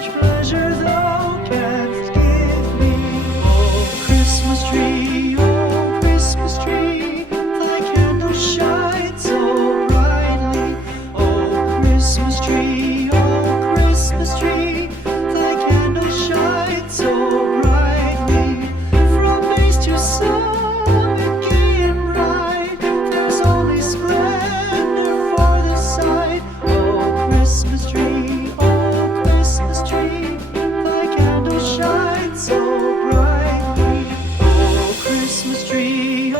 much pleasure thou canst give me. Oh Christmas tree, thy candles shine so brightly. Oh Christmas tree, thy candles shine so brightly. From base to summit, gay and bright, there's only splendor for the sight. Oh Christmas tree, thy candles shine so brightly. Oh Christmas tree,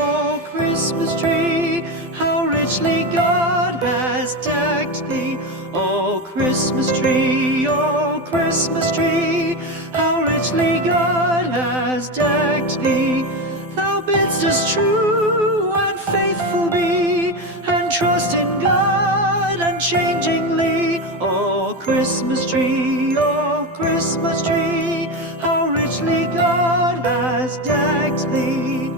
how richly God has decked thee. Oh Christmas tree, how richly God has decked thee. Thou bidst us true and faithful be, and trust in God unchangingly. Oh Christmas tree, how richly God has decked thee.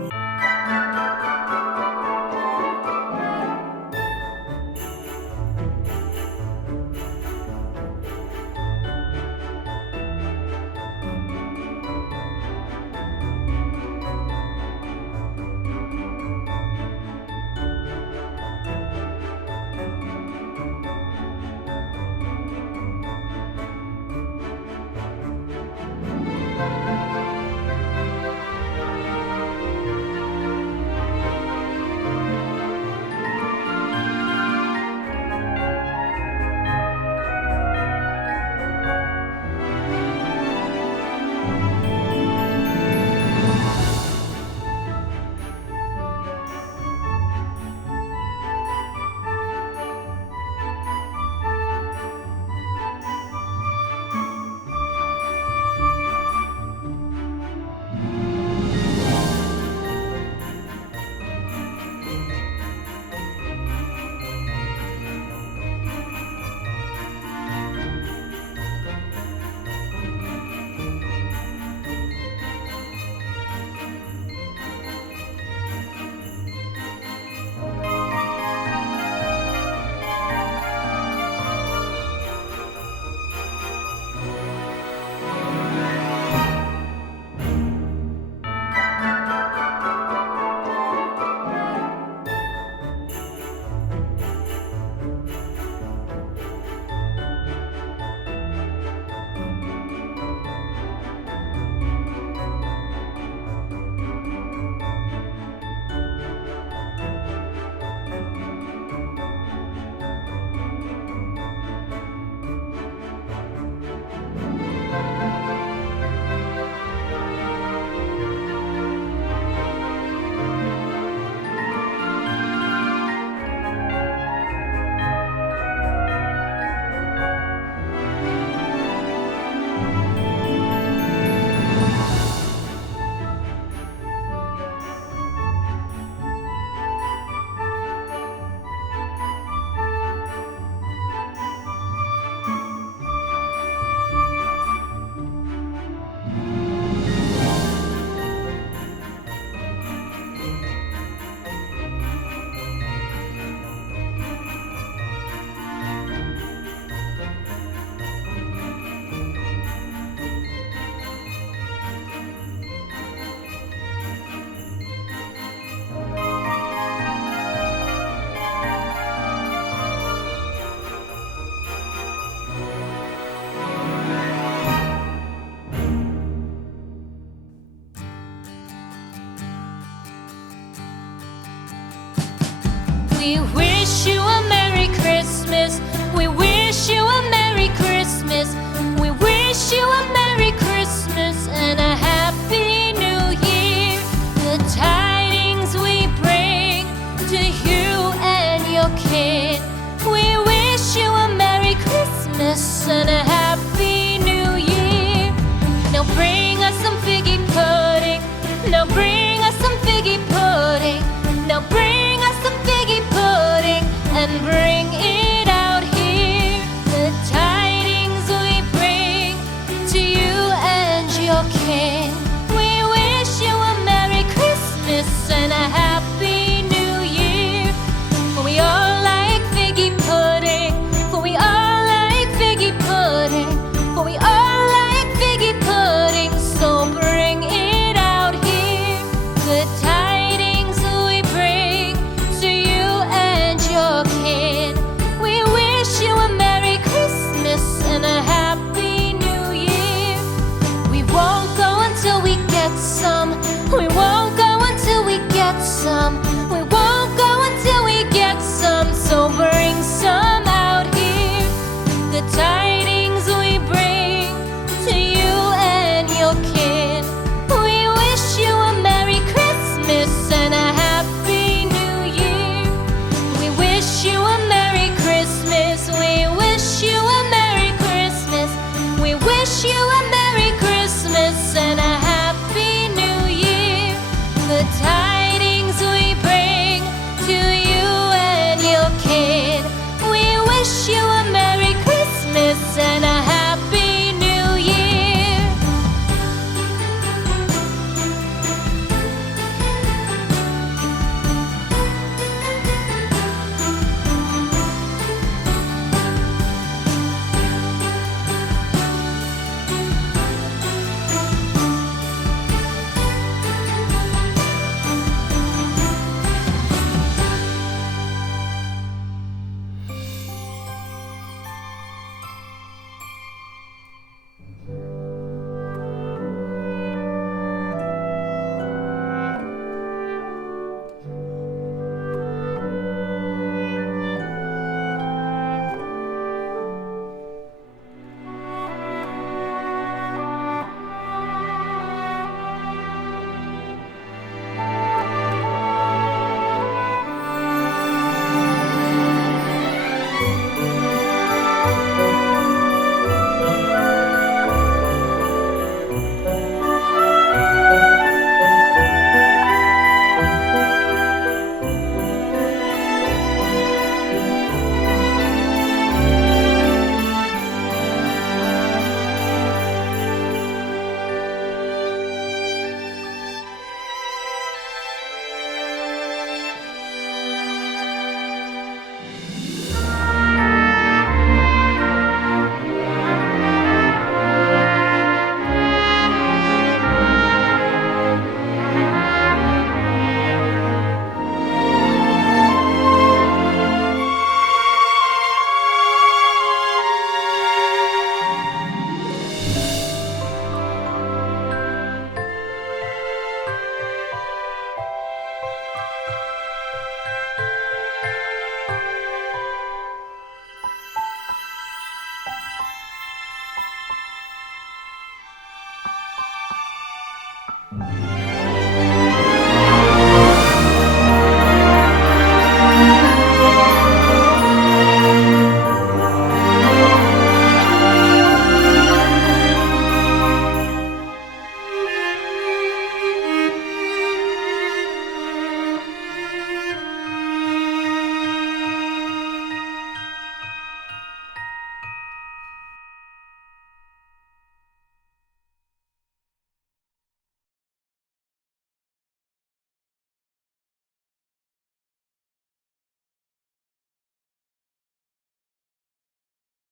We wish you a Merry Christmas. We wish you a Merry Christmas. We wish you a Merry Christmas and a Happy New Year. The tidings we bring to you and your kid. We wish you a Merry Christmas and a Happy New Year. Now bring us some figgy pudding. Now bring us some figgy pudding. Now bring us some figgy pudding. wish you a Merry Christmas and a Happy New Year. The tidings we bring to you and your kid. We wish you a Merry Christmas and a Happy New Year.